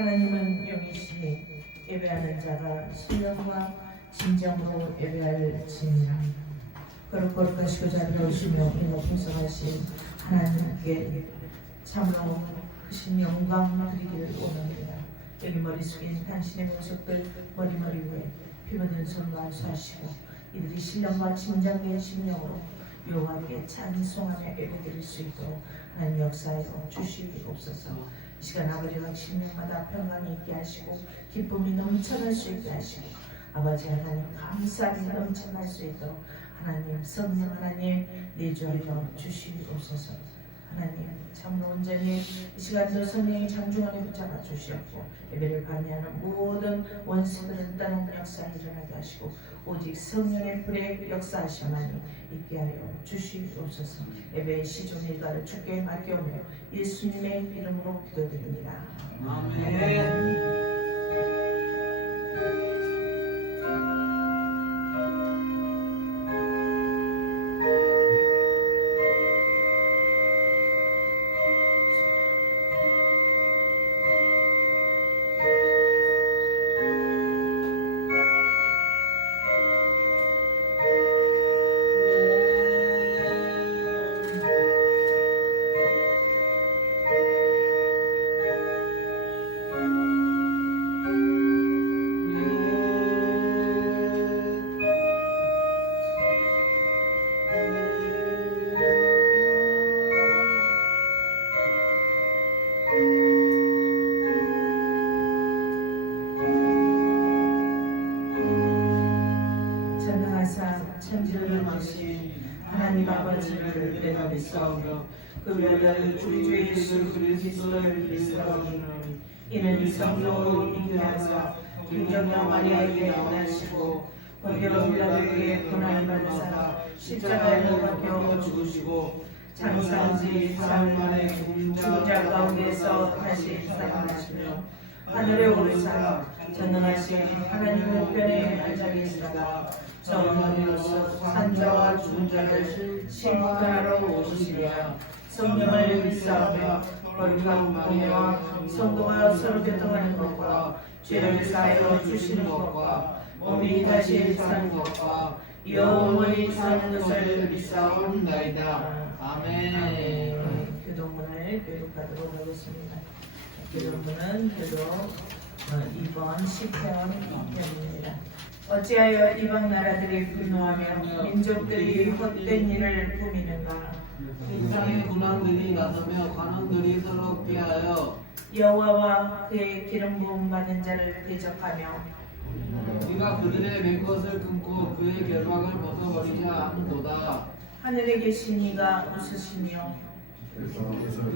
하나님은 영이시니 예배하는 자가 신령과 진정으로 예배할지니 거룩하시고 자비로우시며 인노풍성하신 하나님께 참으로 크신 영광 드리기를 원합니다. 여기 머리 숙인 당신의 모습들 머리 위에 피 묻은 손과 수하시고 이들이 신령과 진정의 심령으로 여호와께 찬송하며 예배드릴 수 있도록 하나님 역사에 주시옵소서. 이 시간 아버지가 심령마다 평안이 있게 하시고 기쁨이 넘쳐날 수 있게 하시고 아버지 하나님 감사함이 넘쳐날 수 있도록 하나님 성령 하나님 내주하여 주시옵소서. 하나님 참으로 온전히 이 시간도 성령의 장중원에 붙잡아 주시옵고 예배를 방해하는 모든 원수들은 떠난 역사에 일어나게 하시고 오직 성령의 불의 역사하심만이 있게 하여 주시옵소서. 예배의 시종 일과를 주께 맡겨오며 예수님의 이름으로 기도드립니다. 아멘. 아버지를 내놓으시오며 그 외아들 우리 주 예수 그리스도를 믿사오니 이는 성령으로 인도하사 김정자 마리아에게 나시고 본디오 빌라도에게 고난을 받으사 십자가에 못 박혀 죽으시고 장사한 지 사흘 만에 죽은 자 가운데서 다시 살아나시며 하늘에 오르사 전능하신 하나님 우편에 앉아 계시다가 성령으로서 산자와 죽은 자를 심판하러 오시리라. 성령을 믿사오며 거룩한 공예와 성도가 서로 교통하는 것과 죄를 사하여 주시는 것과 몸이 다시 사는 것과 영원히 사는 것을 믿사옵나이다. 아멘. 교동문을 교육하도록 하겠습니다. 교동문은 교독 2번 10편 2편입니다. 어찌하여 이방 나라들이 분노하며 민족들이 헛된 일을 꾸미는가? 세상의 군왕들이 나서며 관원들이 서로 꾀하여 여호와와 그의 기름 부음 받은 자를 대적하며 네가 그들의 맨것을 끊고 그의 결박을 벗어버리자 하는도다. 하늘에 계신 이가 웃으시며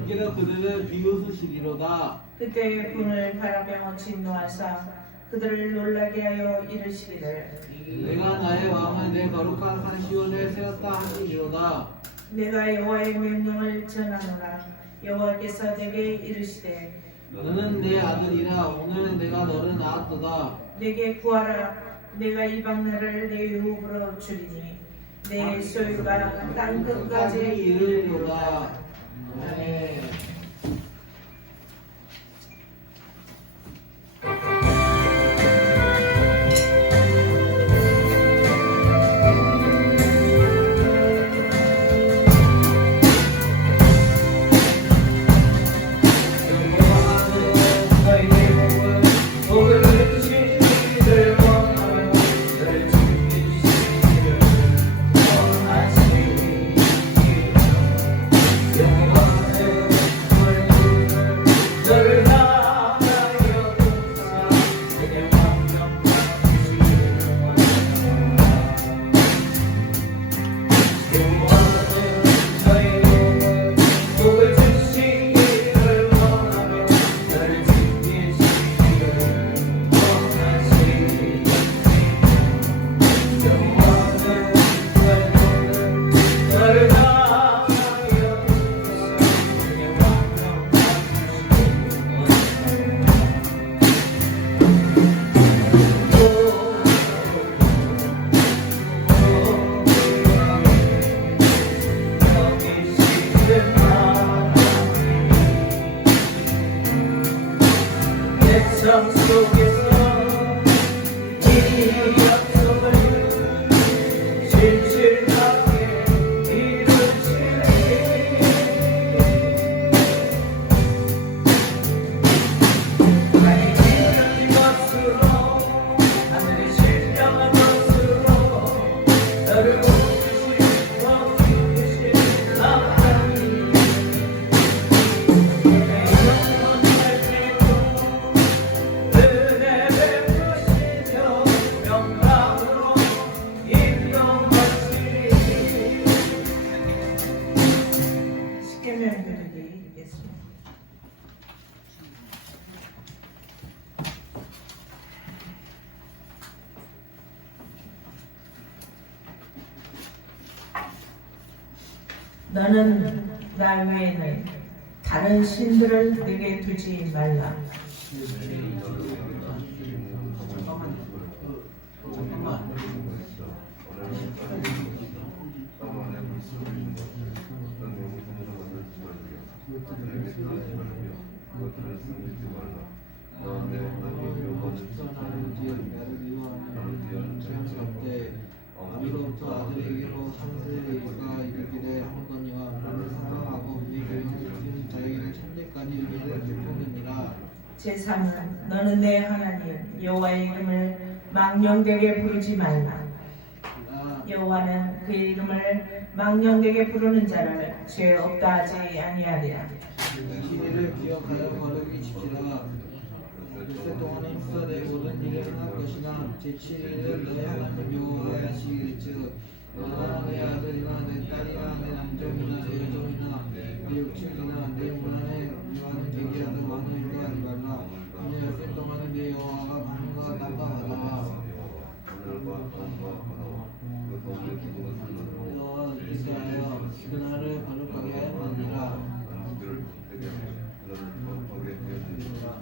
이제는 그들을 비웃으시리로다. 그때 분을 바라며 진노하사 그들을 놀라게 하여 이르시기를 내가 나의 왕을 내 거룩한 산 시온에 세웠다 하시리로다. 내가 여호와의 명령을 전하노라. 여호와께서 내게 이르시되 너는 내 아들이라. 오늘 내가 너를 낳았도다. 내게 구하라. 내가 이방 나라를 내 유업으로 주리니 내 소유가 땅 끝까지 이르리로다. 아멘. 너는 나 외에는 다른 신들을 내게 두지 말라. 아비로부터 아들에게로 창세가 이르기를 하거니와 나를 사랑하고 우리를 지킨 자에게 천대까지 의를 베푸느니라. 제3은 너는 내 하나님 여호와의 이름을 망령되게 부르지 말라. 여호와는 그의 이름을 망령되게 부르는 자를 죄 없다 하지 아니하리라. 시대를 기억하여 거룩히 지키라. 세 동안에 힘써 내 모든 일을 행할 것이나 제7일은 너의 하나님 여호와의 시일즉 내 아들이나 내 딸이나 내 남종이나 내 여종이나 내 육친이나 내 문안에 유한 대기하는 왕을 인도하지 말라. 내 열생 동안에 내 여호와가 받는 것과 담당하라. 여호와 이렇게 하여 그날을 거룩하게 하느니라.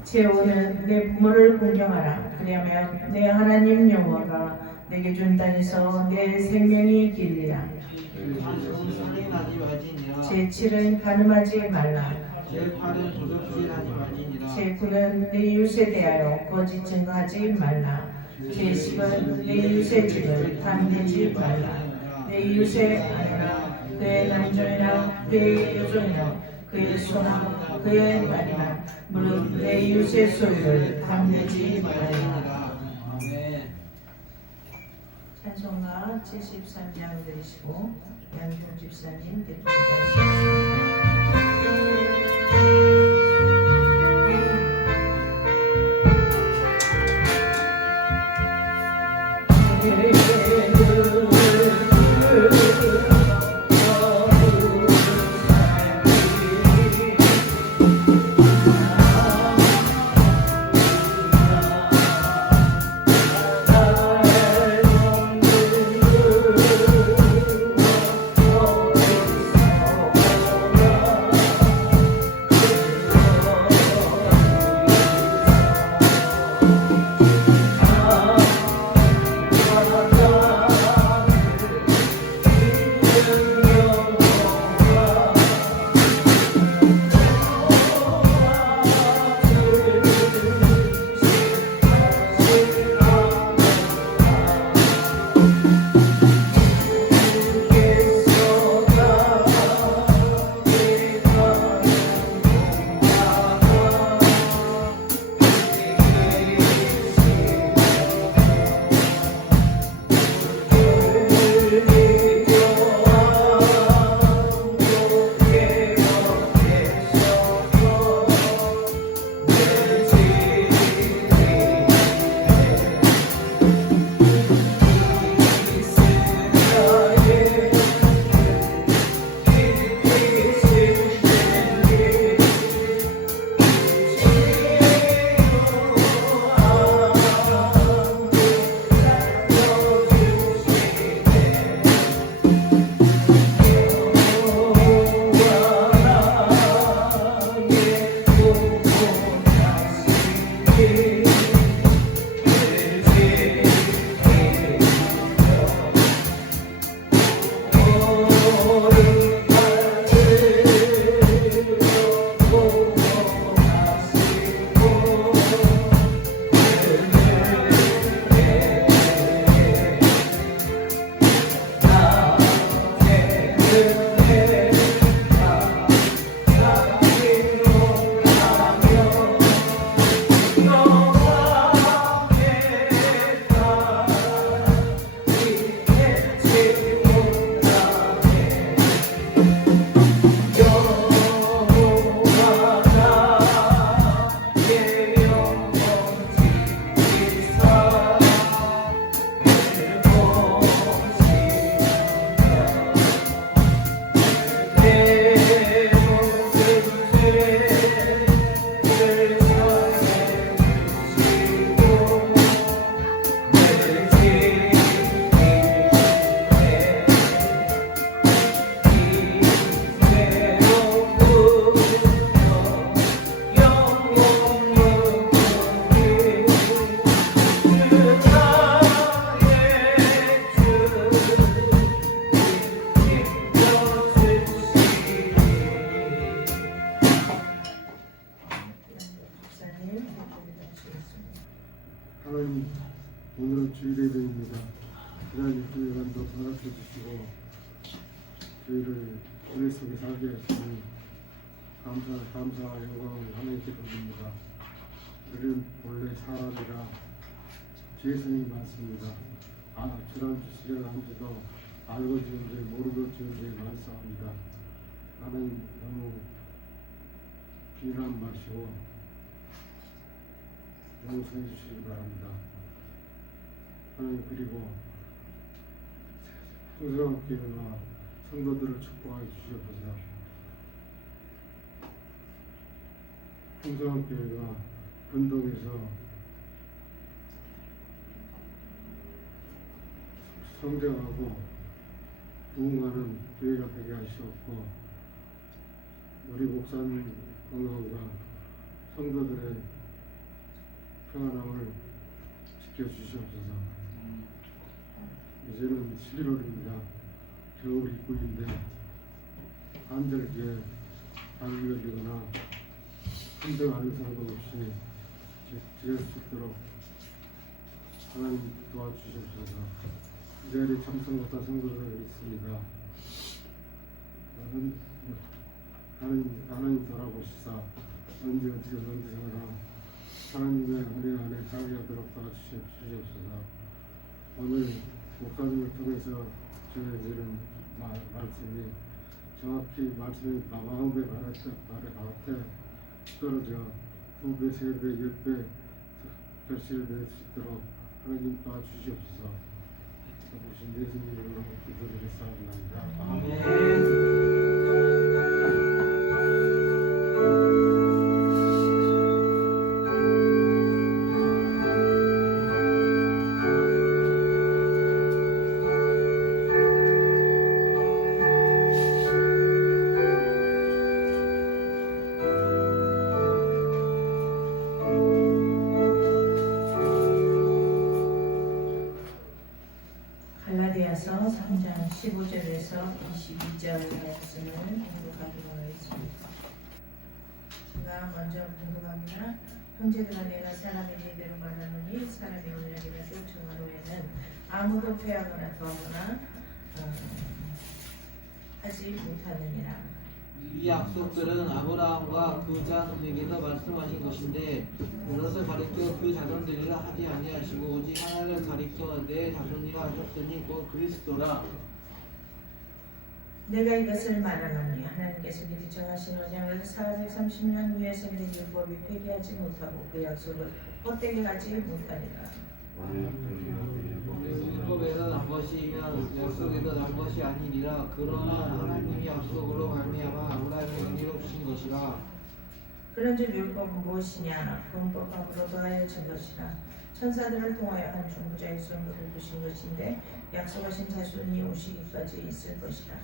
제오는 내 부모를 공경하라. 그리하면 내 하나님 여호와가 내게 준 땅에서 내 생명이 길리라. 소리 나지 말지니라. 제7은 가늠하지 말라. 제8은 도적질하지 말지니라. 제9는 내 이웃에 대하여 거짓 증거하지 말라. 제10은 내 이웃의 집을 탐내지 말라. 내 이웃의 아내나 그의 남종이나 그의 여종이나 그의 소나 그의 말이나 무릇 내 이웃의 소유를 탐내지 말라. 아멘. 찬송가 73장 들으시고 양종 집사님 대통령까지 하나님, 오늘은 주일예배입니다. 지난 일주일간도 허락해 주시고 저희를 은혜 속에 살게 하시니 감사 영광을 하나님께 드립니다. 우리는 원래 사람이라 죄성이 많습니다. 지난 시절 한 주도 알고 지은 죄 모르고 지은 죄 많사옵니다. 하나님 너무 비난 마시고 용서해 주시기 바랍니다. 하나님, 그리고 풍성교회와 성도들을 축복하여 주시옵소서. 풍성교회가 근동에서 성장하고 부흥하는 교회가 되게 하시옵고, 우리 목사님 건강과 성도들의 평안함을 지켜주시옵소서. 이제는 11월입니다. 겨울 입구인데 한절기에 감기 걸리거나 힘들어하는 사람도 없이 지낼 수 있도록 하나님 도와주시옵소서. 이 자리에 참석하다 성도들이 있습니다. 하나님 돌아보시사 언제 어떻게 하나 하나님의 은혜 안에 자기하도록 도와주시옵소서. 오늘 목사님을 통해서 전해지는 말씀이 정확히 말씀이 마음의 발에 떨어져 2배, 3배, 10배 결실을 낼 수 있도록 하나님 도와주시옵소서. 보신 예수님 이름으로 기도드렸사옵나이다. 아멘. 갈라디아서 3장 15절에서 22절 말씀을 공독하도록 하겠습니다. 제가 먼저 공독합니다. 형제들아, 내가 사람의 예대로 말하노니 사람이 오늘날이나 쫓아간 후에는 아무도 패하거나 더하거나 하지 못하느니라. 이 약속들은 아브라함과 그 자손에게서 말씀하신 것인데, 물어서 가리켜 그 자손들이라 하지 아니하시고 오직 하나를 가리켜 내 자손이라 하셨으니 곧 그리스도라. 내가 이것을 말하노니 하나님께서 미리 정하신 언약을 430년 후에 생긴 율법이 폐기하지 못하고 그 약속을 헛되게 하지 못하리라. 율법에서 난 것이면 약속에서 난 것이 아니니라. 그러나 하나님이 약속으로 말미암아 아브라함에게 이루신 것이라. 그런즉 율법은 무엇이냐? 범법함으로 더하여진 것이라. 천사들을 통하여 한 중보자의 수를 두신 것인데 약속하신 자손이 오시기까지 있을 것이라.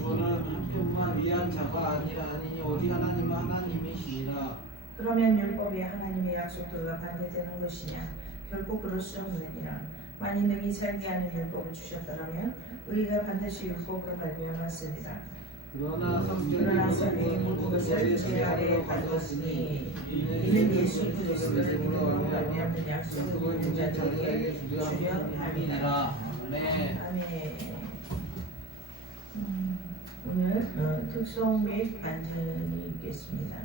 저는 한편만 위한 자가 아니니 오직 하나님은 하나님이시니라. 그러면 율법이 하나님의 약속들과 반대되는 것이냐? 결코 그럴 수 없느니라. 만일 능히 살게 하는 율법을 주셨더라면 의가 반드시 율법으로 말미암았으리라. 그러나 성경이 모든 것을 제 아래에 가두었으니 이는 예수 그리스도를 믿음으로 말미암는 약속을 입은 자들에게 주려 함이니라. 아멘. 아멘. 오늘 특송 및 간증이 있겠습니다.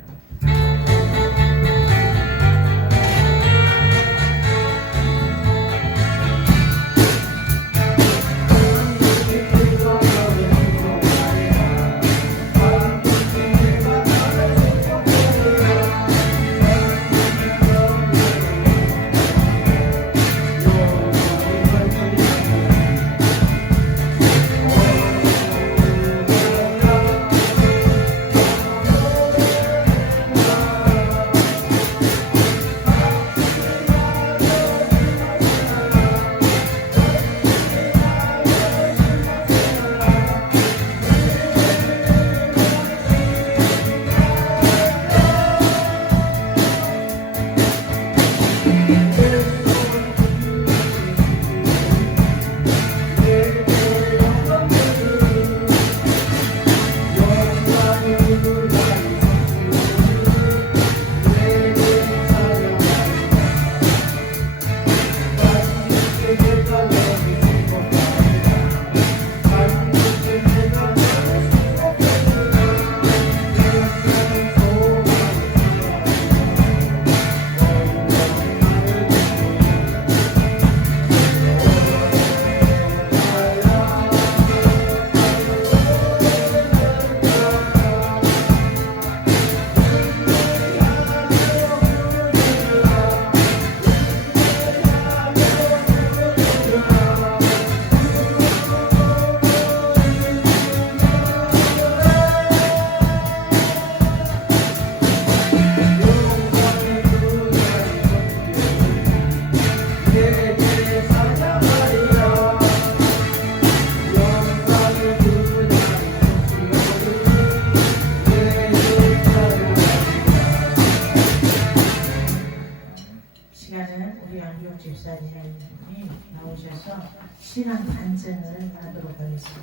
집사님이 나오셔서 신앙 간증을 하도록 하겠습니다.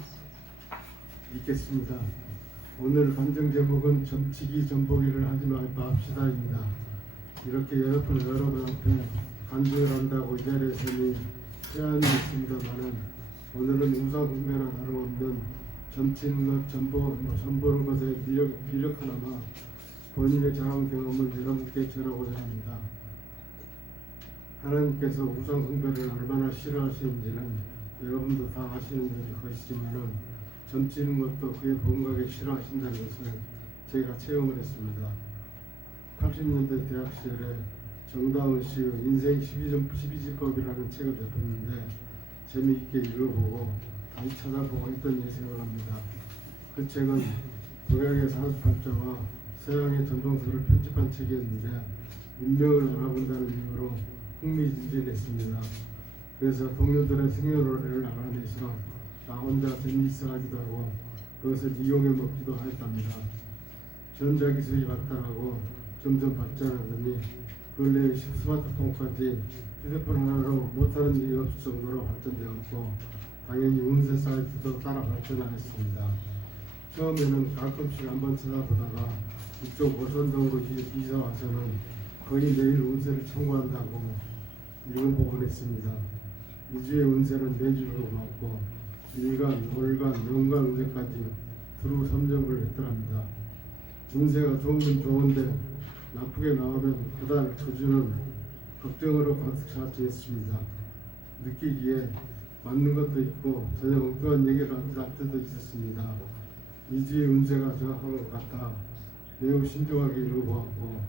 읽겠습니다. 오늘 간증 제목은 점치기 점보기를 하지 맙시다입니다. 이렇게 여러분 앞에 간증을 한다고 이 자리에 서니 제한이 있습니다만은 오늘은 우상 숭배나 다름없는 점치는 것, 점보는 것에 미력 하나마 본인의 자랑 경험을 여러분께 전하고자 합니다. 하나님께서 우상 숭배를 얼마나 싫어하시는지는 여러분도 다 아시는 것이지만은 점치는 것도 그의 본각에 싫어하신다는 것을 제가 체험을 했습니다. 80년대 대학 시절에 정다운 씨의 인생 12지법이라는 책을 접했는데 재미있게 읽어보고 다시 찾아보고 했던 예생을 합니다. 그 책은 동양의 산수팔자와 서양의 전통서를 편집한 책이었는데 운명을 알아본다는 이유로 흥미진진했습니다. 그래서 동료들의 생년월일을 알아내서 나 혼자 재미있어하기도 하고 그것을 이용해 먹기도 하였답니다. 전자기술이 발달하고 점점 발전하더니 근래의 스마트폰까지 휴대폰 하나로 못하는 일이 없을 정도로 발전되었고 당연히 운세 사이트도 따라 발전하였습니다. 처음에는 가끔씩 한번 찾아보다가 이쪽 보선동으로 이사 와서는 거의 매일 운세를 참고한다고 읽어보곤 했습니다. 2주의 운세는 매주로 받고 일간, 월간, 연간 운세까지 두루 선점을 했더랍니다. 운세가 좋으면 좋은데 나쁘게 나오면 그달 그 주는 걱정으로 가득 차지했습니다. 느끼기에 맞는 것도 있고 전혀 엉뚱한 얘기를 할 때도 있었습니다. 2주의 운세가 정확한 것 같아 매우 신중하게 읽어보았고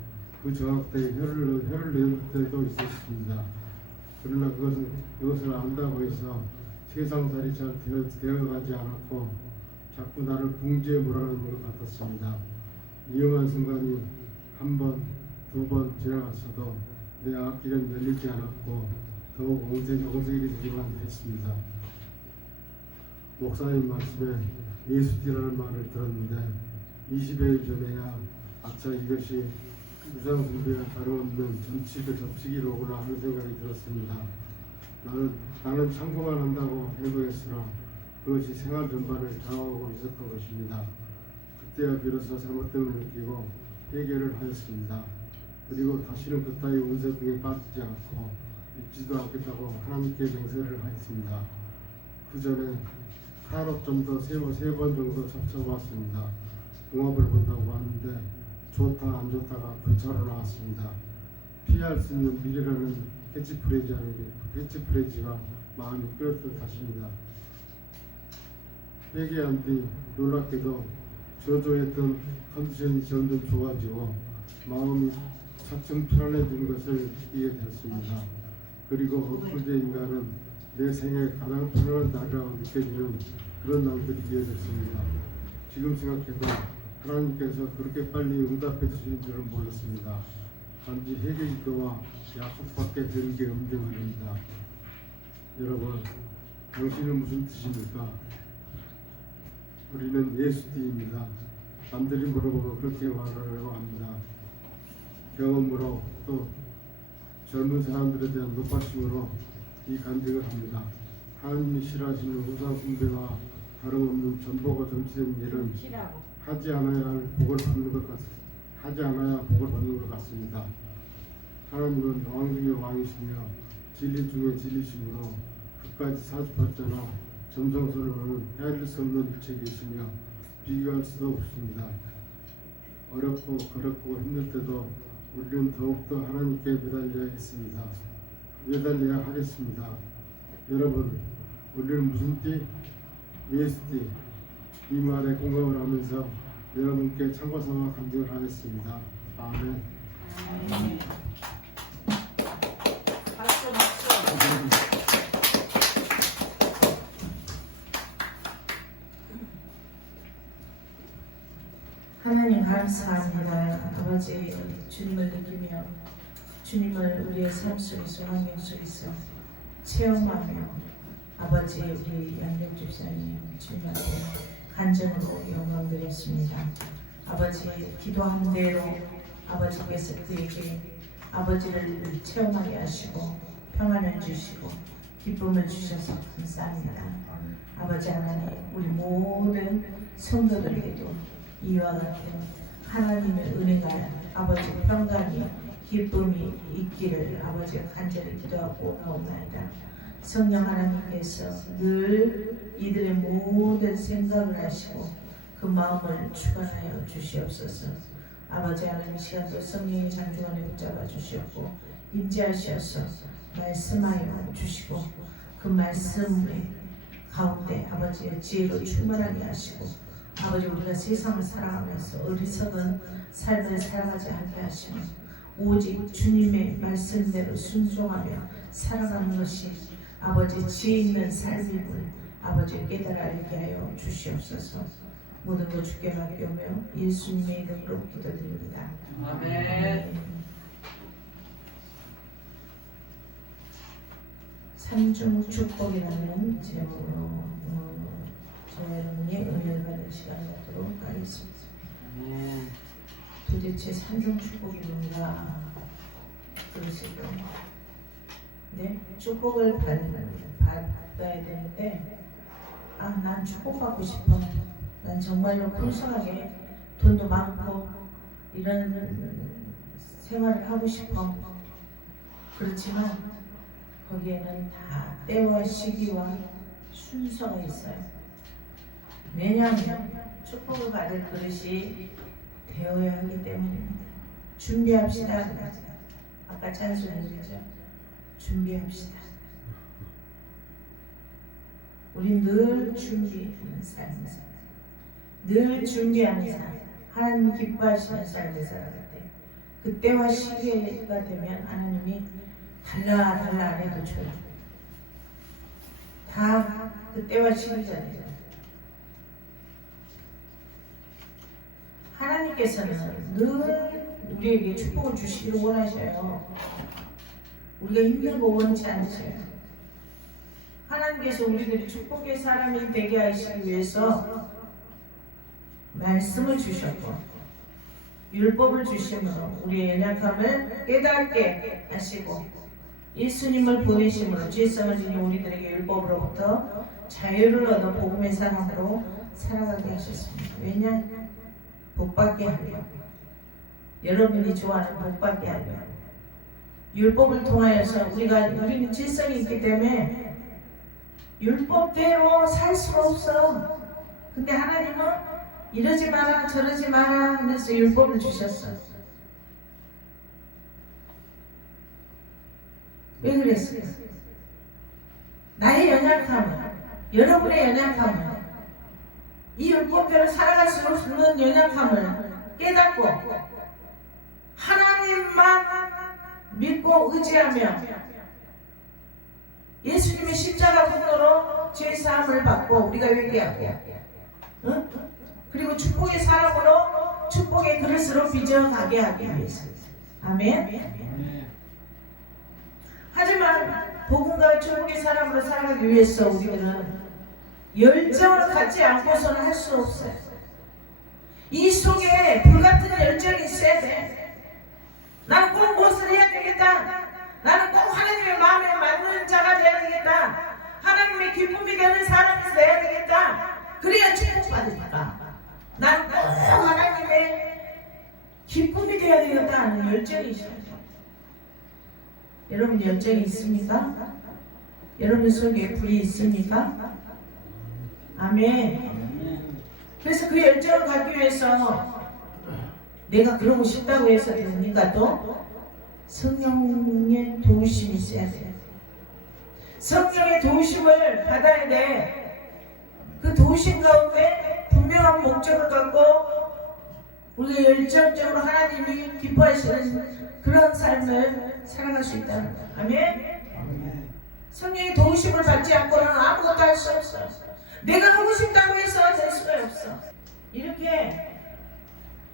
그 정확도에 혀를 내볼 때도 있었습니다. 그러나 그것을 안다고 해서 세상살이 잘 되어가지 않았고 자꾸 나를 궁지에 몰아넣는 것 같았습니다. 위험한 순간이 한 번, 두 번 지나갔어도 내 앞길은 열리지 않았고 더욱 옹색해지기만 했습니다. 목사님 말씀에 예수띠라는 말을 들었는데 20여일 전에야 아차 이것이 우상 숭배와 다름없는 점치기로구나 하는 생각이 들었습니다. 나는 참고만 한다고 해보였으나 그것이 생활 전반을 장악하고 있었던 것입니다. 그때야 비로소 잘못됨을 느끼고 해결을 하였습니다. 그리고 다시는 그따위 운세 등에 빠지지 않고 믿지도 않겠다고 하나님께 맹세를 하였습니다. 그 전에 타로점도 세 번 정도 접쳐봤습니다. 궁합을 본다고 하는데 좋다 안 좋다가 교차로 나왔습니다. 피할 수 있는 미래라는 캐치프레이즈가 마음이 끌었던 탓입니다. 회개한 뒤 놀랍게도 저조했던 컨디션이 점점 좋아지고 마음이 차츰 편안해진 것을 이해했습니다. 그리고 엊그제 인간은 내 생애 가장 편안한 날이라고 느껴지는 그런 날들이 이어졌습니다. 지금 생각해도 하나님께서 그렇게 빨리 응답해 주실 줄은 몰랐습니다. 단지 회개기도와 약속밖에 되는 게 없는 말입니다. 여러분, 당신은 무슨 뜻입니까? 우리는 예수띠입니다. 남들이 물어보면 그렇게 말하려고 합니다. 경험으로 또 젊은 사람들에 대한 높아심으로 이 간증을 합니다. 하나님이 싫어하시는 우상 숭배와 다름없는 전보고 점치는 일은 하지 않아야 복을 받는 것 같습니다. 하나님은 왕 중에 왕이시며 진리 중에 진리시므로 그까지 사주팔자나 점성술로는 헤아릴 수 없는 일체 계시며 비교할 수도 없습니다. 어렵고 거렵고 힘들 때도 우리는 더욱더 하나님께 매달려야 하겠습니다. 여러분, 우리는 무슨 띠? 예수띠. 이 말에 공감을 하면서 여러분께 참고삼아 간증을 하겠습니다. 아멘. 박수. 하나님 감사합니다. 아버지, 주님을 느끼며 주님을 우리의 삶 속에서 환경 속에서 체험하며 아버지 우리 양력 집사님 주님한테 간절으로 영광 드렸습니다. 아버지 기도한 대로 아버지께서 그에게 아버지를 체험하게 하시고 평안을 주시고 기쁨을 주셔서 감사합니다. 아버지 하나님, 우리 모든 성도들에게도 이와 같은 하나님의 은혜가 아버지 평강이 기쁨이 있기를 아버지가 간절히 기도하고 나옵나이다. 성령 하나님께서 늘 이들의 모든 생각을 하시고 그 마음을 주관하여 주시옵소서. 아버지 하나님, 시간도 성령의 장중안에 붙잡아 주시옵고 임재하셔서 말씀하여 주시고 그 말씀의 가운데 아버지의 지혜로 충만하게 하시고 아버지, 우리가 세상을 살아가면서 어리석은 삶을 살아가지 않게 하시고 오직 주님의 말씀대로 순종하며 살아가는 것이 아버지 지혜 있는 삶임을 아버지 깨달아 알게 하여 주시옵소서. 모든 것 주께 맡겨오며 예수님의 이름으로 기도드립니다. 아멘. 삼중 축복이라는 제목으로 저와 여러분이 은혜를 받는 시간을 갖도록 하겠습니다. 도대체 삼중 축복이 뭔가 그러시고, 네, 축복을 받아야 되는데, 난 축복받고 싶어. 난 정말로 풍성하게 돈도 많고 이런 생활을 하고 싶어. 그렇지만 거기에는 다 때와 시기와 순서가 있어요. 왜냐하면 축복을 받을 그릇이 되어야 하기 때문입니다. 준비합시다. 아까 찬송했죠. 준비합시다. 우리 늘 준비하는 삶을 살아요. 늘 준비하는 삶, 하나님 기뻐하시는 삶을 살아갈 때 그때와 시기가 되면 하나님이 달라 안 해도 줘요. 다 그때와 시기잖아요. 하나님께서는 늘 우리에게 축복을 주시기를 원하셔요. 우리가 힘든 거 원치 않으셔요. 하나님께서 우리들이 축복의 사람이 되게 하시기 위해서 말씀을 주셨고 율법을 주심으로 우리의 연약함을 깨닫게 하시고 예수님을 보내심으로 죄성을 지닌 우리들에게 율법으로부터 자유를 얻어 복음의 사람으로 살아가게 하셨습니다. 왜냐? 복받게 하려고. 여러분이 좋아하는 복받게 하려고. 율법을 통하여서 우리는 질성이 있기 때문에 율법대로 살 수가 없어. 근데 하나님은 이러지 마라 저러지 마라 하면서 율법을 주셨어. 왜 그랬어요? 나의 연약함은, 여러분의 연약함은, 이 율법대로 살아갈 수 없는 연약함을 깨닫고 하나님만 믿고 의지하며 예수님의 십자가 분노로 죄 사함을 받고 우리가 회개하고, 응? 그리고 축복의 사람으로 축복의 그릇으로 빚어가게 하기 위해서. 아멘. 하지만 복음과 축복의 사람으로 살아가기 위해서 우리는 열정을 갖지 않고서는 할 수 없어요. 이 속에 불같은 열정이 있어야 돼. 나는 꼭 무엇을 해야 되겠다. 나는 꼭 하나님의 마음에 맞는 자가 되어야 되겠다. 하나님의 기쁨이 되는 사람이 되어야 되겠다. 그래야 축복받으니까. 나는 꼭 하나님의 기쁨이 되어야 되겠다 하는 열정이 있어요. 여러분 열정이 있습니까? 여러분 속에 불이 있습니까? 아멘. 그래서 그 열정을 갖기 위해서 내가 그러고 싶다고 해서 됩니까? 또 성령의 도우심이 있어야 돼요. 성령의 도우심을 받아야 돼. 그 도우심 가운데 분명한 목적을 갖고 우리가 열정적으로 하나님이 기뻐하시는 그런 삶을 살아갈 수 있다는 거예요. 아멘. 성령의 도우심을 받지 않고는 아무것도 할 수 없어. 내가 하고 싶다고 해서 될 수가 없어. 이렇게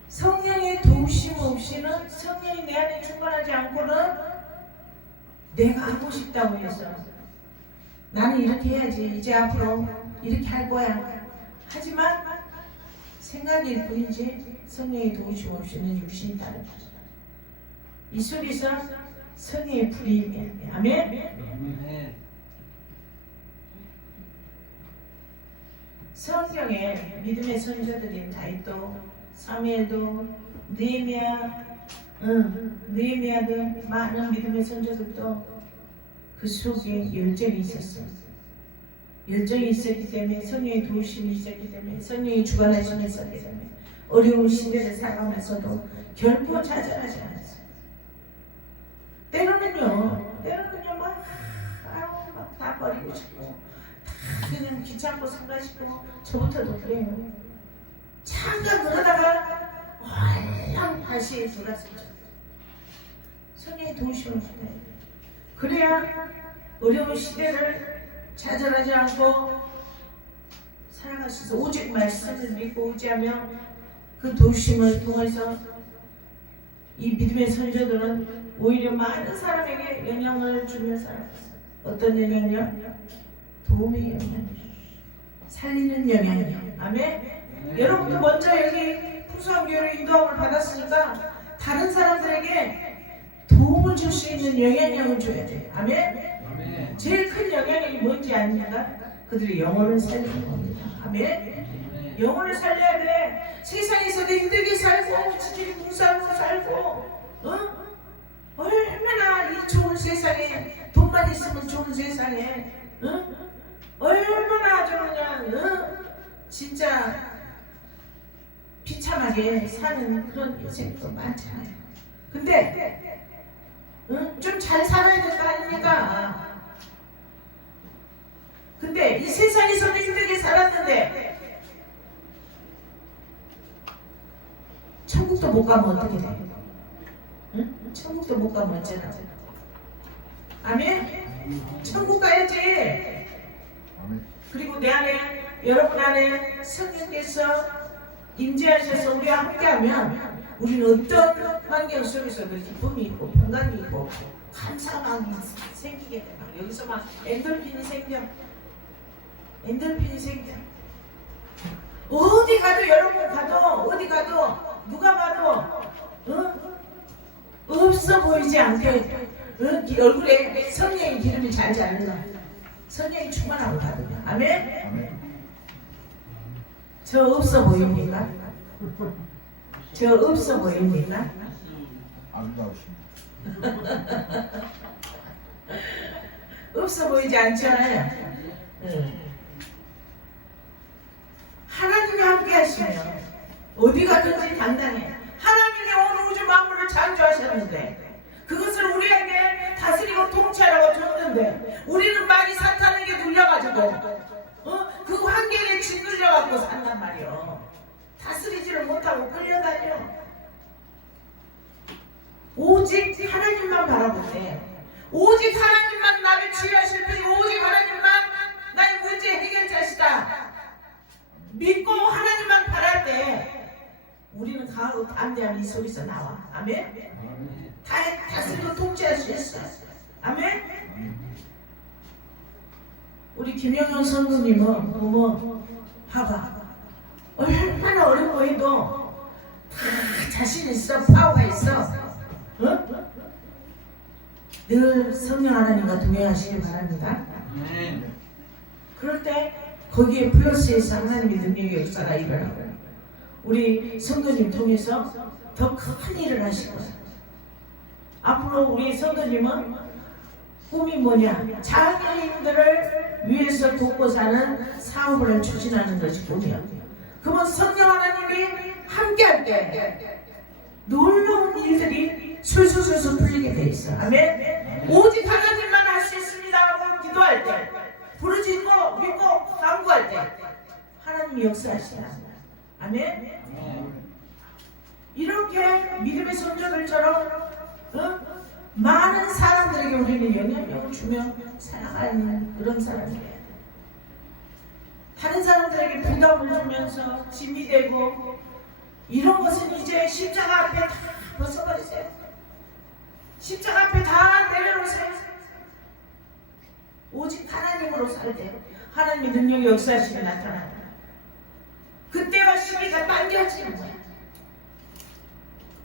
성령의 도우심 없이는, 성령이 내 안에 충만하지 않고는 내가 하고 싶다고 해서 나는 이렇게 해야지, 이제 앞으로 이렇게 할 거야. 하지만 생각일 뿐이지 성령의 도우심 없이는 육신이 다른 거죠. 이 속에서 성령의 불이 아멘. 아멘. 성경에 믿음의 선조들인 다윗도, 사무엘도, 느헤미야도 많은 믿음의 선조들도 그 속에 열정이 있었어요. 열정이 있었기 때문에, 성령의 도우심이 있었기 때문에, 성령의 주관하심이 있었기 때문에 어려운 시대를 살아가면서도 결코 좌절하지 않았어요. 때로는요 막 다 버리고 싶고 다 그냥 귀찮고 상가시고, 저부터도 그래요. 잠깐 그러다가 얼른 다시 돌아서죠. 성령의 도우심을 받아요. 그래야 어려운 시대를 좌절하지 않고 살아갈 수 있어. 오직 말씀을 믿고 의지하며 그 도우심을 통해서 이 믿음의 선조들은 오히려 많은 사람에게 영향을 주며 살아갔어요. 어떤 영향이요? 도움의 영향, 살리는 영향이요. 아멘. 여러분도 먼저 여기 풍성교회를 인도함을 받았으니까 다른 사람들에게 도움을 줄 수 있는 영향력을 줘야 돼요. 아멘. 제일 큰 영향력이 뭔지 아닙니까? 그들의 영혼을 살리는 겁니다. 아멘. 영혼을 살려야 돼. 세상에서도 힘들게 살고 지들이 공사하고 살고 얼마나 이 좋은 세상에, 돈만 있으면 좋은 세상에 얼마나 아주 그냥 진짜 비참하게 사는 그런 인생도 많잖아요. 근데 좀 잘 살아야 될 거 아닙니까? 근데 이 세상에서도 힘들게 살았는데 천국도 못 가면 어떻게 돼? 천국도 못 가면 어쩌나? 아멘? 천국 가야지. 그리고 내 안에, 여러분 안에 성령께서 임재하셔서 우리와 함께하면 우리는 어떤 환경 속에서도 기쁨이 있고 평강이 있고 감사함이 생기게 돼요. 여기서 막 엔돌핀이 생겨. 어디 가도, 여러분 가도, 어디 가도, 누가 봐도 없어 보이지 않게 얼굴에 성령의 기름이 잘 자르나, 성령이 충만하고 가거든요. 아멘? 저 없어 보입니까? 저 없어 보입니까? 아름다우십니다. 없어 보이지 않잖아요. 하나님이 함께 하시면 어디 가든지 당당해. 하나님이 온 우주 만물을 창조하셨는데 그것을 우리에게 다스리고 통치하라고 줬는데 우리는 많이 사탄에게 눌려가지고 그 환경에 짓눌려가지고 산단 말이요. 다스리지를 못하고 끌려다녀. 오직 하나님만 바라볼 때, 오직 하나님만 나를 치유하실 분이, 오직 하나님만 나의 문제 해결자시다 믿고 하나님만 바랄 때 우리는 강하고 담대함이 이 속에서 나와. 아멘? 다스리고 통치할 수 있어. 아멘? 우리 김영현 선생님은 봐봐, 얼마나 어려운 거 해도 다 자신 있어, 파워가 있어. 늘 성령 하나님과 동행하시길 바랍니다. 그럴 때 거기에 플러스해서 하나님의 능력의 역사가 일어나고요. 우리 성도님 통해서 더 큰 일을 하실 거예요. 앞으로 우리 성도님은 꿈이 뭐냐? 장애인들을 위해서 돕고 사는 사업을 추진하는 것이 꿈이에요. 그러면 성령 하나님이 함께할 때 놀라운 일들이 술술술술 풀리게 돼 있어. 아멘. 오직 하나님만 할 수 있습니다 하고 기도할 때, 부르짖고 믿고 간구할 때 하나님이 역사하시라. 아멘. 이렇게 믿음의 선조들처럼 많은 사람들에게 우리는 영향력을 주며 살아가는 그런 사람이에요. 다른 사람들에게 부담을 주면서 짐이 되고 이런 것은 이제 십자가 앞에 다 벗어버리세요. 십자가 앞에 다 내려놓으세요. 오직 하나님으로 살 때 하나님의 능력이 역사하시며 나타나요. 그때와 시기가 당겨지는 거예요.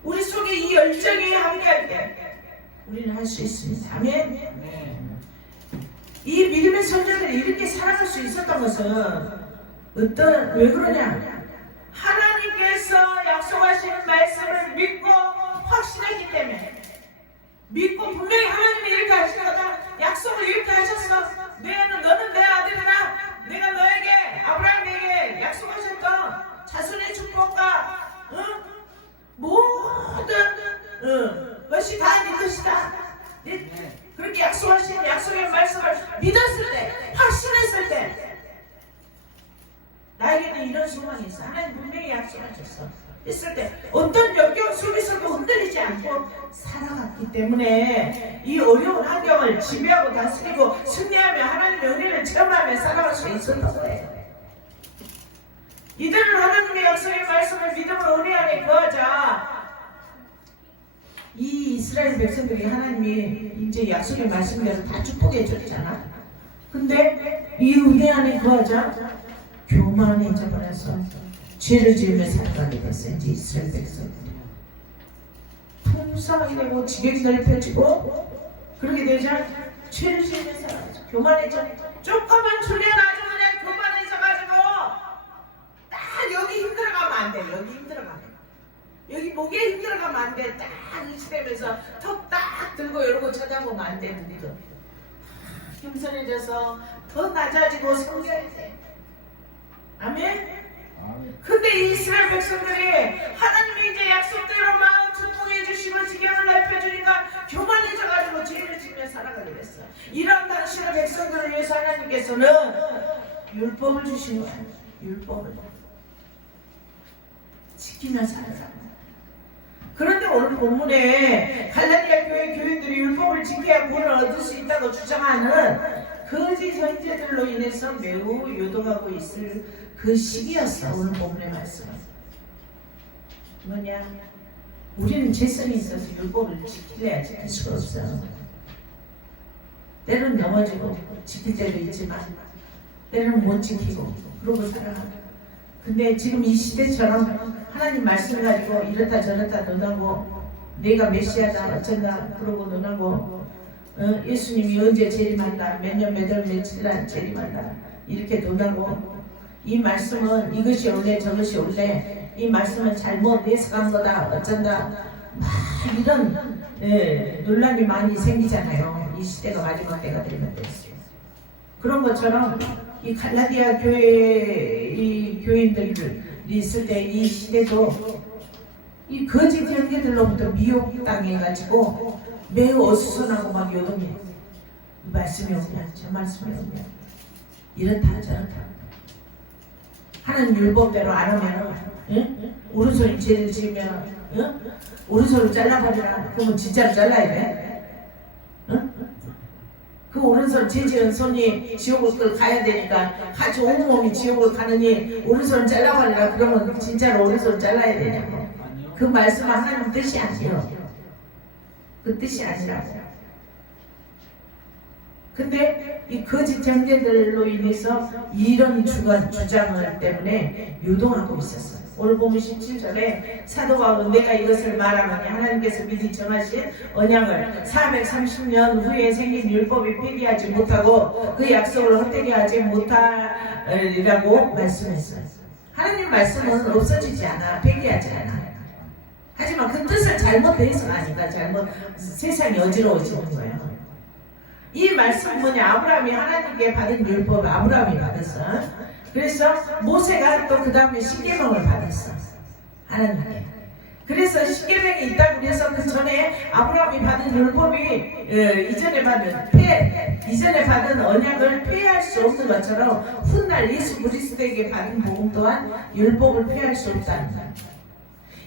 우리 속에 이 열정이 함께할 때 우리는 할 수 있습니다. 아멘. 네. 이 믿음의 선조들이 이렇게 살아갈 수 있었던 것은 왜 그러냐? 하나님께서 약속하시는 말씀을 믿고 확신했기 때문에, 믿고 분명히 하나님이 이렇게 하시는 거다, 약속을 이렇게 하셨어, 너는 내 아들이다, 내가 너에게 아브라함에게 약속하셨던 자손의 축복과 모든 것이 다 네 것이다. 그렇게 약속하신 약속의 말씀을 믿었을 때, 확신했을 때, 나에게는 이런 소망이 있어. 하나님 분명히 약속하셨어. 했을 때 어떤 역경 속에서도 흔들리지 않고 살아갔기 때문에 이 어려운 환경을 지배하고 다스리고 승리하며 하나님의 은혜를 체험하며 살아갈 수 있었던 거예요. 이들은 하나님의 약속의 말씀을 믿음으로 은혜 안에 거하자. 이 이스라엘 백성들이 하나님이 이제 약속의 말씀대로 다 축복해 줬잖아. 근데 이 은혜 안에 거하자 교만해져 버려서 죄를 지으며 살아가게 됐어요. 이제 이스라엘 백성들이 풍성하게 되고 지경이 넓혀지고 그렇게 되자 죄를 지으며 살아가죠. 교만해져, 조금만 출려나죠. 그냥 교만해져가지고 딱 여기 힘들어가면 안 돼. 여기 힘들어가면, 여기 목에 힘들어가면 안 돼. 딱 의식되면서 턱 딱 들고 이러고 쳐다보면 안 돼. 우리도 겸손해져서 더 낮아지고 성결해야 돼. 아멘. 근데 이 이스라엘 백성들이 하나님이 이제 약속대로 막 축복해 주시고 지경을 넓혀주니까 교만해져가지고 죄를 지며 살아가게 됐어. 이런 당신의 백성들을 위해서 하나님께서는 율법을 주신 거야. 율법을 지키며 살아가. 그런데 오늘 본문에 갈라디아 교회 교인들이 율법을 지켜야 구원을 얻을 수 있다고 주장하는 거짓 선지자들로 인해서 매우 요동하고 있을 그 시기였어. 오늘 본문의 말씀은 뭐냐? 우리는 죄성이 있어서 율법을 지킬래야 지킬 수가 없어. 때로는 넘어지고 지킬 때도 있지만 때로는 못 지키고 그러고 살아가. 근데 지금 이 시대처럼 하나님 말씀을 가지고 이렇다 저렇다 논하고 내가 메시아다 어쩐다 그러고 논하고 예수님이 언제 재림한다, 몇 년 몇 월 며칠 날 재림한다 이렇게 논하고, 이 말씀은 이것이 원래 저것이 원래, 이 말씀은 잘못 해석한 거다 어쩐다 막 이런 논란이 많이 생기잖아요. 이 시대가 마지막 때가 되면 됐어요. 그런 것처럼 이 갈라디아 교회 이 교인들이 있을 때 이 시대도 이 거짓 형제들로부터 미혹당해가지고 매우 어수선하고 막 요동해. 이 말씀이 오면 저 말씀이 오면 이렇다 저렇다. 하나님 율법대로 안 하면 오른손이 죄를 지으면 오른손을 잘라버리라. 그러면 진짜로 잘라야 돼. 그 오른손 죄 지은 손이 지옥을 가야 되니까 같이 온몸이 지옥을 가느니 오른손을 잘라버리라. 그러면 진짜로 오른손을 잘라야 되냐고. 그 말씀은 하나님 뜻이 아니에요. 그 뜻이 아니라고. 근데 이 거짓 형제들로 인해서 이런 주장을 때문에 유동하고 있었어요. 오늘 보면 17절에 사도 바울은 내가 이것을 말하노니 하나님께서 미리 정하신 언약을 430년 후에 생긴 율법이 폐기하지 못하고 그 약속을 헛되게 하지 못하리라고 말씀했어요. 하나님 말씀은 없어지지 않아, 폐기하지 않아. 하지만 그 뜻을 잘못해서가 아니다. 세상이 어지러워지는 거예요. 이 말씀 뭐냐? 아브라함이 하나님께 받은 율법을 아브라함이 받았어. 그래서 모세가 또 그 다음에 십계명을 받았어. 하나님께. 그래서 십계명이 있다고 그래서 그 전에 아브라함이 받은 율법이 이전에 받은 언약을 폐할 수 없는 것처럼 훗날 예수 그리스도에게 받은 복음 또한 율법을 폐할 수 없다는 거야.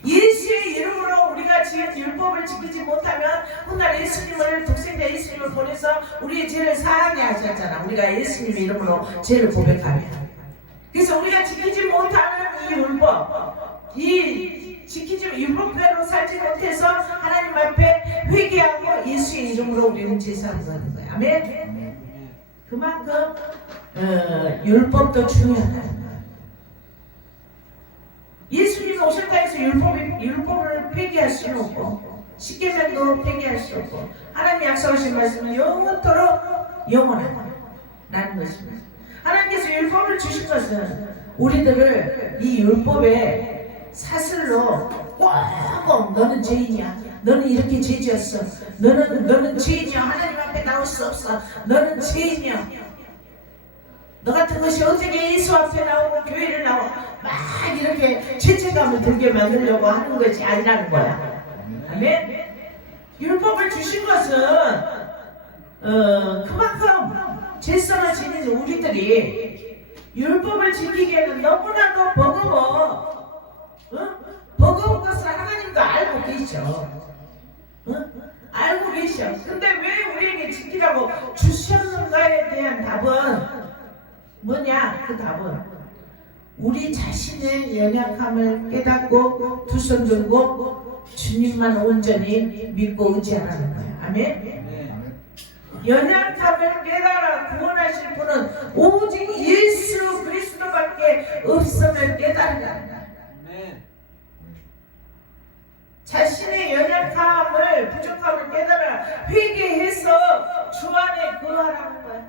예수의 이름으로 우리가 지은 율법을 지키지 못하면 훗날 예수님을 독생자 예수님을 보내서 우리의 죄를 사하게 하셨잖아. 우리가 예수님 이름으로 죄를 고백하면. 그래서 우리가 지키지 못하는 이 율법, 율법대로 살지 못해서 하나님 앞에 회개하고 예수의 이름으로 우리는 제사를 하는 거야. 아멘. 그만큼 율법도 중요하다. 예수님 오셨다 해서 율법을 폐기할 수는 없고 십계명도 폐기할 수 없고 하나님 약속하신 말씀은 영원토록 영원하다라는 것입니다. 하나님께서 율법을 주신 것은 우리들을 이 율법의 사슬로 꼭 너는 죄인이야, 너는 이렇게 죄지었어, 너는 죄인이야, 하나님 앞에 나올 수 없어, 너는 죄인이야, 너 같은 것이 어떻게 예수 앞에 나오고 교회를 나와, 막 이렇게 죄책감을 들게 만들려고 하는 것이 아니라는 거야. 아멘. 율법을 주신 것은 그만큼 죄성을 지닌 우리들이 율법을 지키기에는 너무나도 버거운 것을 하나님도 알고 계셔. 알고 계셔. 근데 왜 우리에게 지키라고 주셨는가에 대한 답은 뭐냐? 그 답은 우리 자신의 연약함을 깨닫고 두 손 들고 주님만 온전히 믿고 의지하라는 거예요. 아멘. 연약함을 깨달아 구원하실 분은 오직 예수 그리스도밖에 없음을 깨달으라. 자신의 연약함을, 부족함을 깨달아 회개해서 주 안에 거하라는 거야.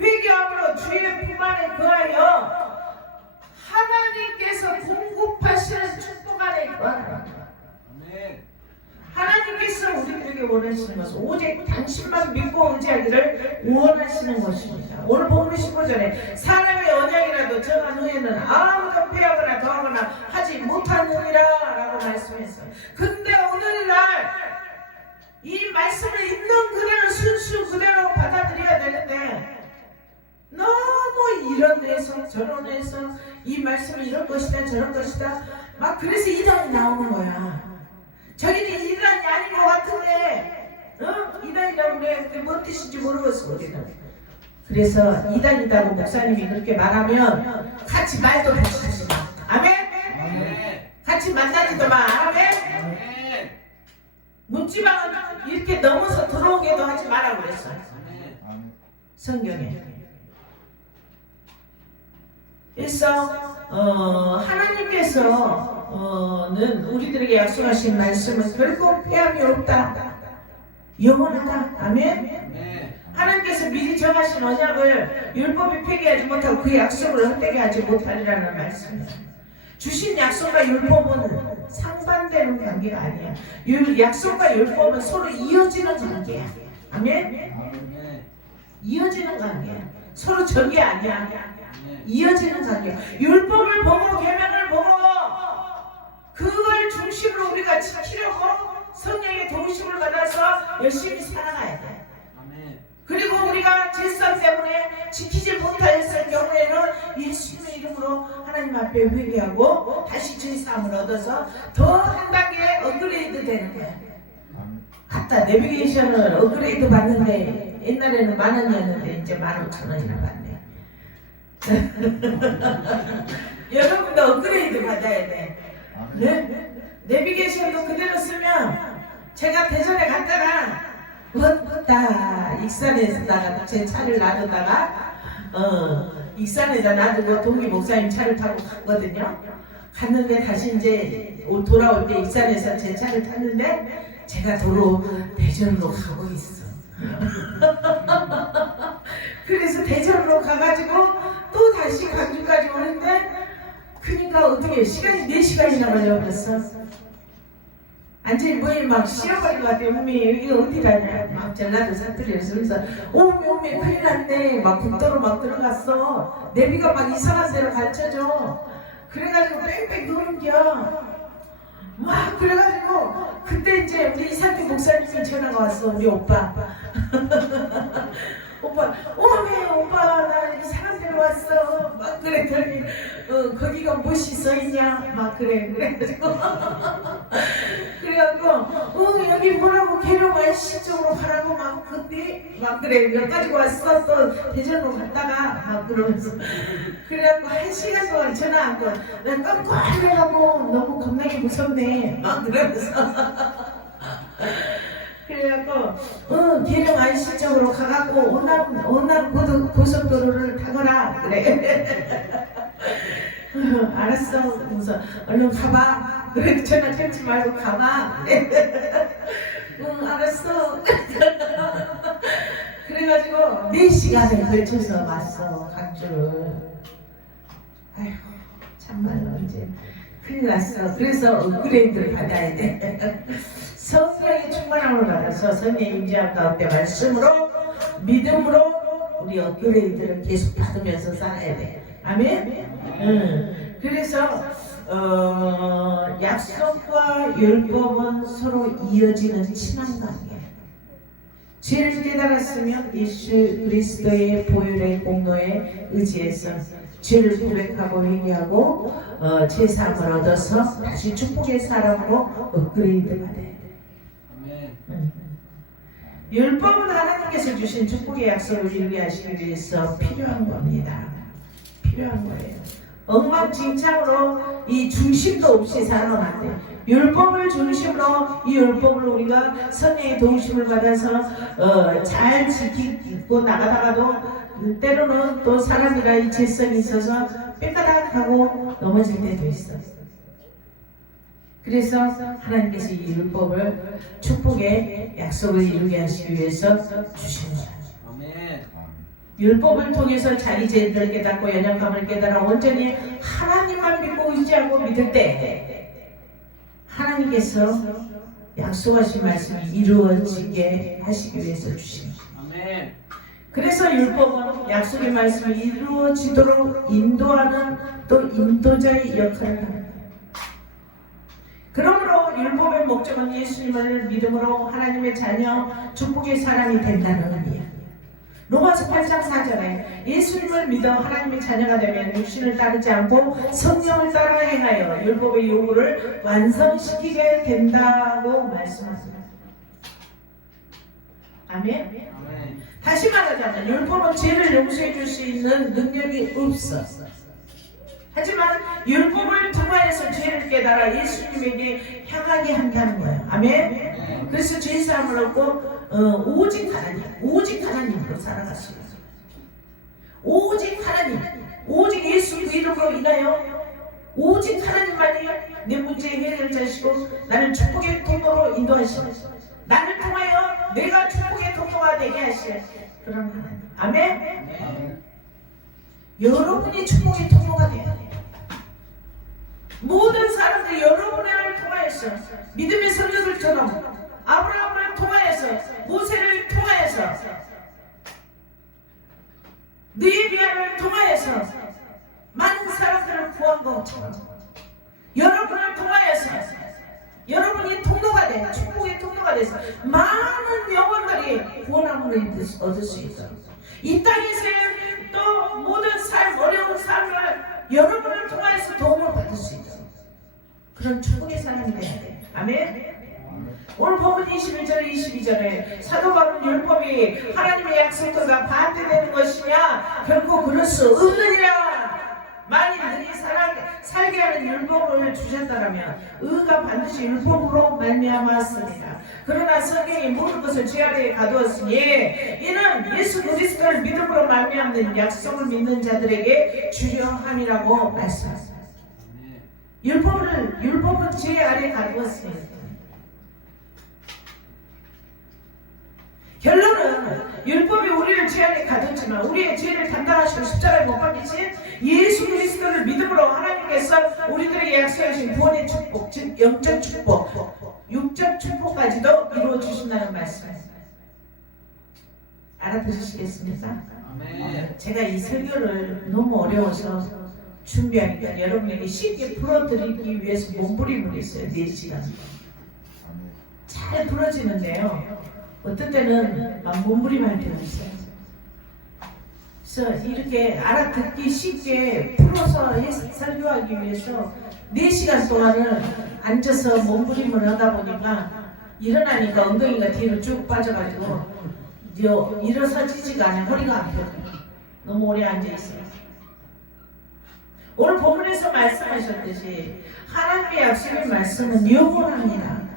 회개함으로 주의 품 안에 거하여 하나님께서 공급하시는 축복 안에 거하라. 하나님께서 우리들에게 원하시는 것은 오직 당신만 믿고 의지하기를 원하시는 것입니다. 오늘 본문 15절에 사람의 언약이라도 정한 후에는 아무도 빼앗거나 더하거나 하지 못하느니라 라고 말씀했어요. 근데 오늘날 이 말씀을 있는 그대로 순수 그대로 받아들여야 되는데 너무 이런데서 저런데서 이 말씀이 이런 것이다 저런 것이다 막 그래서 이단이 나오는 거야. 저희는 이단이 아닌 것 같은데 이단이라고 그래. 그게 뭔 뜻인지 모르겠어 우리는. 그래서 이단이라고 목사님이 그렇게 말하면 같이 말도 하지 마. 아멘? 같이 만나지도 마. 아멘? 묻지마. 이렇게 넘어서 들어오게도 하지 마라고 그랬어 성경에. 그래서 하나님께서는 우리들에게 약속하신 말씀은 결코 폐함이 없다. 영원하다. 아멘. 하나님께서 미리 정하신 언약을 율법이 폐기하지 못하고 그 약속을 헛되게 하지 못하리라는 말씀입니다. 주신 약속과 율법은 상반되는 관계가 아니야. 약속과 율법은 서로 이어지는 관계야. 아멘. 이어지는 관계야. 서로 적이 아니야. 이어지는 관계. 율법을 보고 계명을 보고 그걸 중심으로 우리가 지키려고 성령의 도우심을 받아서 열심히 살아가야 돼. 그리고 우리가 죄성 때문에 지키지 못하였을 경우에는 예수님의 이름으로 하나님 앞에 회개하고 다시 죄사함을 얻어서 더 한 단계 업그레이드 되는 거야. 아까 내비게이션을 업그레이드 받는데 옛날에는 10,000원이었는데 이제 15,000원이나 받네. 여러분도 업그레이드 받아야 돼. 네? 내비게이션도 그대로 쓰면 제가 대전에 갔다가 걷다 익산에다가 제 차를 놔두다가 익산에다 놔두고 동기 목사님 차를 타고 갔거든요. 갔는데 다시 이제 돌아올 때 익산에서 제 차를 탔는데 제가 도로 대전으로 가고 있어. 그래서 대전으로 가가지고 또 다시 광주까지 오는데 그러니까 어떻게 시간이 4시간이나 걸려버렸어. 완전히 뭐에 막 씌어버린 것 같아. 어머니 여기가 어디라냐. 막 전라도 사투리에서 그래서 어머니 큰일 났네. 막 국도로 막 들어갔어. 내비가 막 이상한 데로 가르쳐줘. 그래가지고 뺑뺑 도는겨. 막 그래가지고 그때 이제 우리 이상태 목사님이 전화가 왔어. 우리 오빠. 오빠, 오빠 나 이상한 데로 왔어. 막 그랬더니 거기가 무엇이 써있냐. 막 그래가지고 여기 뭐라고 계룡 IC 쪽으로 가라고 막 그때 막 그래. 몇 가지고 왔어. 또 대전으로 갔다가 막 그러면서 그래갖고 1시간 동안 전화 안 거. 내가 깜깜해가고 너무 겁나게 무섭네. 막 그러면서 그래갖고 계룡 IC 쪽으로 가갖고 오남 고속도로를 타거라 그래. 알았어. 그래서 얼른 가봐. 그래도 전화 끊지 말고 가봐. 응, 알았어. 그래가지고 4시간을 걸쳐서 왔어, 강주를. 아휴, 참말로 이제 큰일 났어. 그래서 업그레이드를 받아야 돼. 성령의 충만함을 받아서 성령의 임재함 가운데 말씀으로 믿음으로 우리 업그레이드를 계속 받으면서 살아야 돼. 아멘? 그래서 약속과 율법은 서로 이어지는 친환관이에요. 죄를 깨달았으면 예수 그리스도의 보혈의 공로에 의지해서 죄를 고백하고 회개하고 제사함을 얻어서 다시 축복의 사람으로 업그레이드 받아야 돼. 율법은 하나님께서 주신 축복의 약속을 이루게 하시기 위해서 필요한 겁니다. 필요한 거예요. 엉망진창으로 이 중심도 없이 살아가면 안 돼. 율법을 중심으로 이 율법을 우리가 선의 도우심을 받아서 잘 지키고 나가다가도 때로는 또 사람이라 이 죄성이 있어서 삐까닥하고 넘어질 때도 있어요. 그래서 하나님께서 이 율법을 축복의 약속을 이루게 하시기 위해서 주신 거예요. 율법을 통해서 자기 죄를 깨닫고 연약함을 깨달아 온전히 하나님만 믿고 의지하고 믿을 때 하나님께서 약속하신 말씀이 이루어지게 하시기 위해서 주신 거예요. 그래서 율법은 약속의 말씀이 이루어지도록 인도하는 또 인도자의 역할을 합니다. 그러므로 율법의 목적은 예수님을 믿음으로 하나님의 자녀 축복의 사람이 된다는 의미예요. 로마서 8장 4절에 예수님을 믿어 하나님의 자녀가 되면 육신을 따르지 않고 성령을 따라 행하여 율법의 요구를 완성시키게 된다고 말씀하십니다. 아멘? 다시 말하자면 율법은 죄를 용서해 줄 수 있는 능력이 없어. 하지만 율법을 통하여서 죄를 깨달아 예수님에게 향하게 한다는 거예요. 아멘? 그래서 죄사함을 얻고 오직 하나님으로 살아가시고 오직 하나님, 오직 예수 그 이름으로 인하여 오직 하나님만이 내 문제의 해결자시고 나를 축복의 통로로 인도하시고 나를 통하여 내가 축복의 통로가 되게 하실 그런 하나님. 아멘? 여러분이 축복의 통로가 돼야 돼요. 모든 사람들이 여러분을 통하여서 믿음의 선조들처럼 아브라함을 통하여서 모세를 통하여서 느헤미야를 통하여서 많은 사람들을 구한 것처럼 여러분을 통하여서 여러분이 통로가 돼 축복의 통로가 돼서 많은 영혼들이 구원함을 얻을 수 있어요. 이 땅에서 또 모든 삶 어려운 삶을 여러분을 통하여서 도움을 받을 수 있어요. 그런 축복의 사람이 돼야 돼. 아멘? 오늘 본문 21절 22절에 사도 바울은 율법이 하나님의 약속과 반대되는 것이냐 결코 그럴 수 없느니라. 만일 너희 살게 하는 율법을 주셨다면 의가 반드시 율법으로 말미암았습니다. 그러나 성경이 모든 것을 죄 아래에 가두었으니 이는 예수 그리스도를 믿음으로 말미암는 약속을 믿는 자들에게 주려 함이라고 말씀하셨습니다. 율법은 죄 아래에 가두었습니다. 결론은 율법이 우리를 죄 안에 가뒀지만 우리의 죄를 담당하시고 십자가에 못 박히신 예수 그리스도를 믿음으로 하나님께서 우리들에게 약속하신 구원의 축복, 즉 영적 축복, 육적 축복까지도 이루어 주신다는 말씀입니다. 알아들으시겠습니까? 제가 이 설교를 너무 어려워서 준비하니까 여러분에게 쉽게 풀어드리기 위해서 몸부림을 했어요. 4시간 잘 풀어지는데요 어떤 때는 막 몸부림할 때가 있어요. 그래서 이렇게 알아듣기 쉽게 풀어서 설교하기 위해서 4시간 동안을 앉아서 몸부림을 하다 보니까 일어나니까 엉덩이가 뒤로 쭉 빠져가지고 일어서지지가 않아요. 허리가 아파요. 너무 오래 앉아있어요. 오늘 본문에서 말씀하셨듯이 하나님의 약속의 말씀은 영원합니다.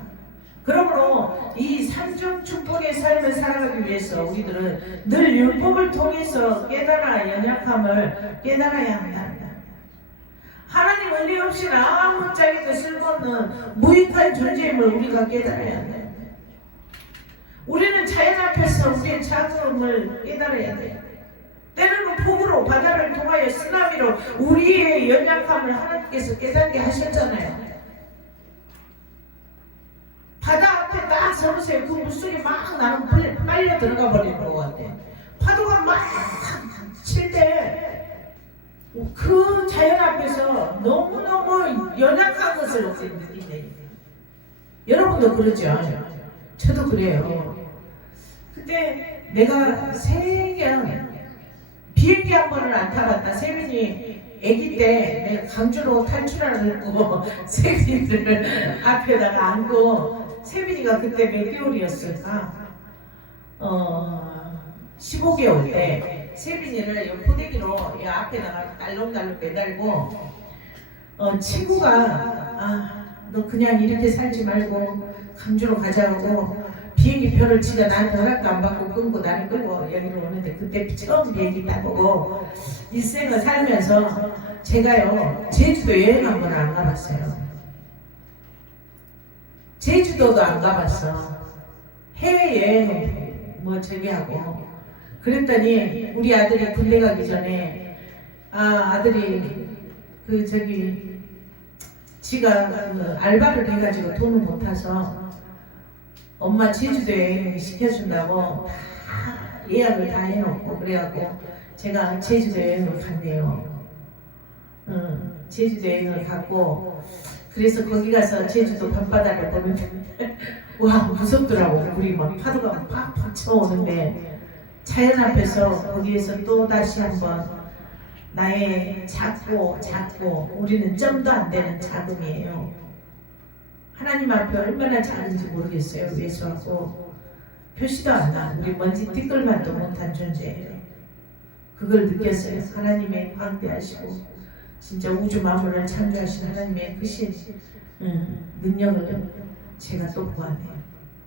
그러므로 이 삼중 축복의 삶을 살아가기 위해서 우리들은 늘 율법을 통해서 깨달아 연약함을 깨달아야 한다. 하나님 은혜 없이는 아무짝에도 쓸모없는 무익한 존재임을 우리가 깨달아야 돼. 우리는 자연 앞에서 우리의 작음을 깨달아야 돼. 때로는 폭우로 바다를 통하여 쓰나미로 우리의 연약함을 하나님께서 깨닫게 하셨잖아요. 바다 앞에 딱 서보세요. 그 물속에 막 나는 빨려 들어가 버리는 것 같아. 파도가 막 칠 때 그 자연 앞에서 너무너무 연약한 것을 느끼네. 여러분도 그러죠? 저도 그래요. 그때 내가 비행기 한 번을 안 타봤다. 세빈이 아기 때 내가 강주로 탈출하려고 세빈이를 앞에다가 안고, 세빈이가 그때 몇 개월이었을까? 15개월 때 세빈이를 포대기로 앞에다가 달롱달롱 매달고, 친구가 너 그냥 이렇게 살지 말고 강주로 가자고 비행기 표를 진짜 나한테 허락도 안 받고 끊고 나를 끌고 여기로 오는데, 그때 처음 비행기 타보고 일생을 살면서 제가요 제주도 여행 한 번 안 가봤어요. 제주도도 안 가봤어. 해외여행 뭐 저기 하고 그랬더니 우리 아들이 군대 가기 전에 아들이 지가 알바를 해가지고 돈을 못 타서 엄마 제주도 여행 시켜준다고 다 예약을 다 해놓고 그래갖고 제가 제주도 여행을 갔네요. 제주도 여행을 갔고, 그래서 거기 가서 제주도 밤바다를 보는데 와 무섭더라고. 우리 막 파도가 팍팍 쳐오는데 자연 앞에서 거기에서 또 다시 한번 나의 작고 우리는 점도 안 되는 작음이에요. 하나님 앞에 얼마나 작은지 모르겠어요. 왜소하고 표시도 안 나. 우리 먼지 티끌만도 못한 존재예요. 그걸 느꼈어요. 하나님의 광대하시고 진짜 우주 만물을 창조하신 하나님의 크신 능력을 제가 또 보았네요.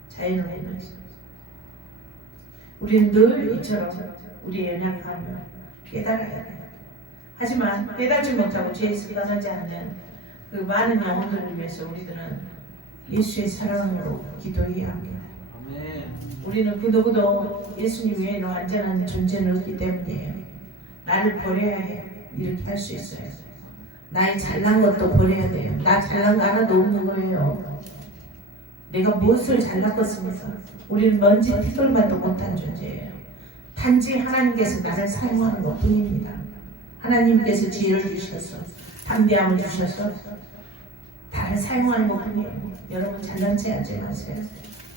자연을 보면서 우리는 늘 이처럼 우리의 연약함을 깨달아야 돼요. 하지만 깨닫지 못하고 죄에서 떠나지 않는 그 많은 영혼들을 위해서 우리들은 예수의 사랑으로 기도해야 합니다. 우리는 그도그도 예수님 외에는 완전한 존재는 없기 때문에 나를 버려야 해. 이렇게 할 수 있어요. 나의 잘난 것도 버려야 돼요. 나 잘난 거 하나도 없는 거예요. 내가 무엇을 잘났겠습니까? 우리는 먼지 티끌만도 못한 존재예요. 단지 하나님께서 나를 사용하는 것 뿐입니다. 하나님께서 지혜를 주셔서 담대함을 주셔서 나를 사용하는 것 뿐이에요. 여러분 잘난 체 하지 마세요.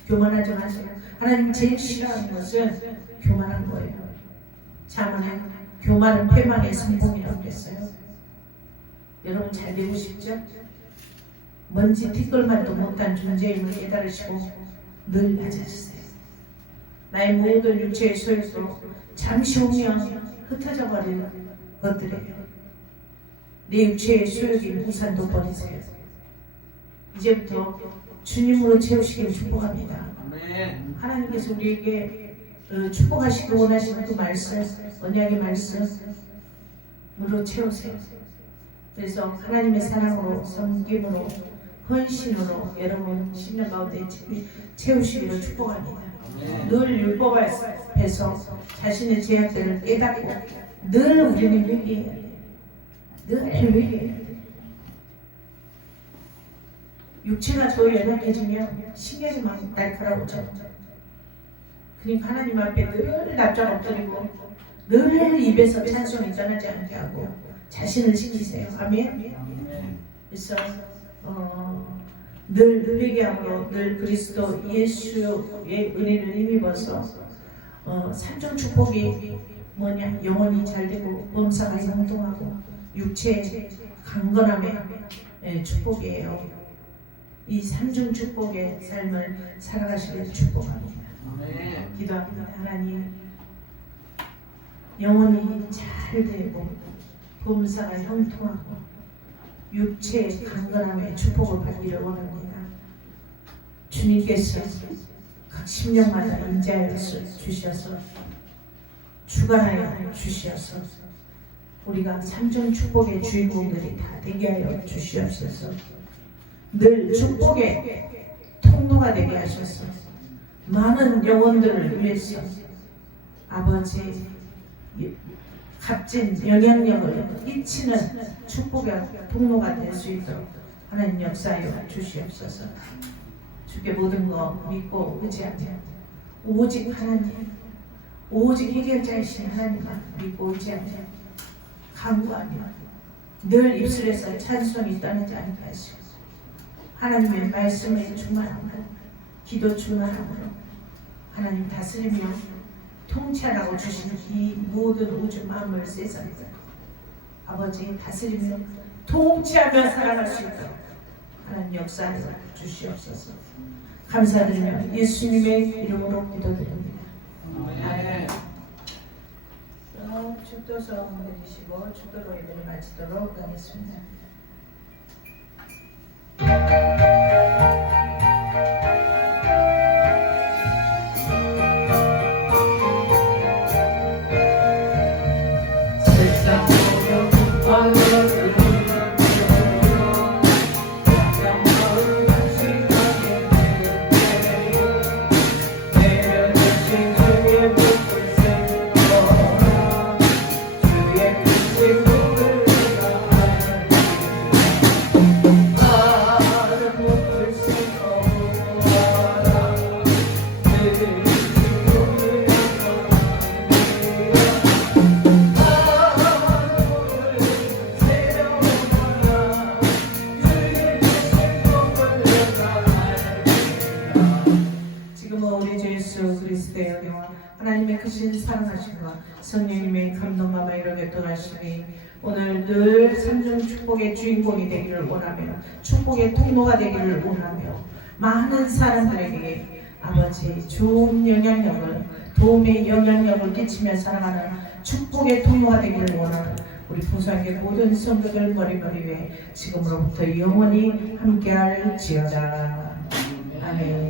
교만하지 마세요. 하나님 제일 싫어하는 것은 교만한 거예요. 자문에 교만은 패망의 성공이라고 그랬어요. 여러분 잘 되고 싶죠? 먼지 티끌만도 못한 존재임을 깨달으시고 늘 낮아지세요. 나의 모든 육체의 소욕도 잠시 후면 흩어져 버리는 것들이에요. 내 육체의 소욕이 우산도 버리세요. 이제부터 주님으로 채우시길 축복합니다. 하나님께서 우리에게 축복하시기 원하시는 그 말씀, 언약의 말씀으로 채우세요. 그래서 하나님의 사랑으로, 섬김으로, 헌신으로 여러분 10년 가운데 채우시기를 축복합니다. 늘 율법 앞에서 자신의 죄악들을 깨닫고 늘 우리는 회개해야 돼요. 늘 회개해야 돼요. 육체가 또 연약해지면 신경이 막 날카로워져. 그러니까 하나님 앞에 늘 납작 엎드리고 늘 입에서 찬송이 떠나지 않게 하고 자신을 지키세요. 아멘. 그래서 늘 회개함으로 늘 그리스도 예수의 은혜를 힘입어서 삼중 축복이 뭐냐? 영혼이 잘되고 범사가 형통하고 육체의 강건함의 축복이에요. 이 삼중 축복의 삶을 살아가시길 축복합니다. 기도합니다. 하나님, 영혼이 잘되고 범사가 형통하고 육체의 강건함의 축복을 받기를 원합니다. 주님께서 각 10년마다 임재하여 주셔서 주관하여 주셔서 우리가 삼중 축복의 주인공들이 다 되게 하여 주시옵소서. 늘 축복의 통로가 되게 하셔서 많은 영혼들을 위해서 아버지 값진 영향력을 끼치는 축복의 통로가 될 수 있도록 하나님 역사하여 주시옵소서. 주께 모든 거 믿고 의지하며 오직 하나님, 오직 해결자이신 하나님만 믿고 의지하며 간구하며 늘 입술에서 찬송이 떠나지 않게 하시고 하나님의 말씀을 충만함으로 기도 충만함으로 하나님 다스리며 통치하라고 주신 이 모든 우주 만물 세상을 아버지 다스리며 통치하며 살아갈 수 있도록 하나님 역사하여 주시옵소서. 감사드리며 예수님의 이름으로 기도드립니다. 아멘. 축도성 해주시고 축도로 예배를 마치도록 하겠습니다. 하나님의 크신 사랑하심과 성령님의 감동과 이루게 도와주시니 오늘 늘 삼중 축복의 주인공이 되기를 원하며 축복의 통로가 되기를 원하며 많은 사람들에게 아버지 좋은 영향력을 도움의 영향력을 끼치며 살아가는 축복의 통로가 되기를 원하는 우리 부산의 모든 성도들 머리머리 위에 지금으로부터 영원히 함께할지어다. 아멘.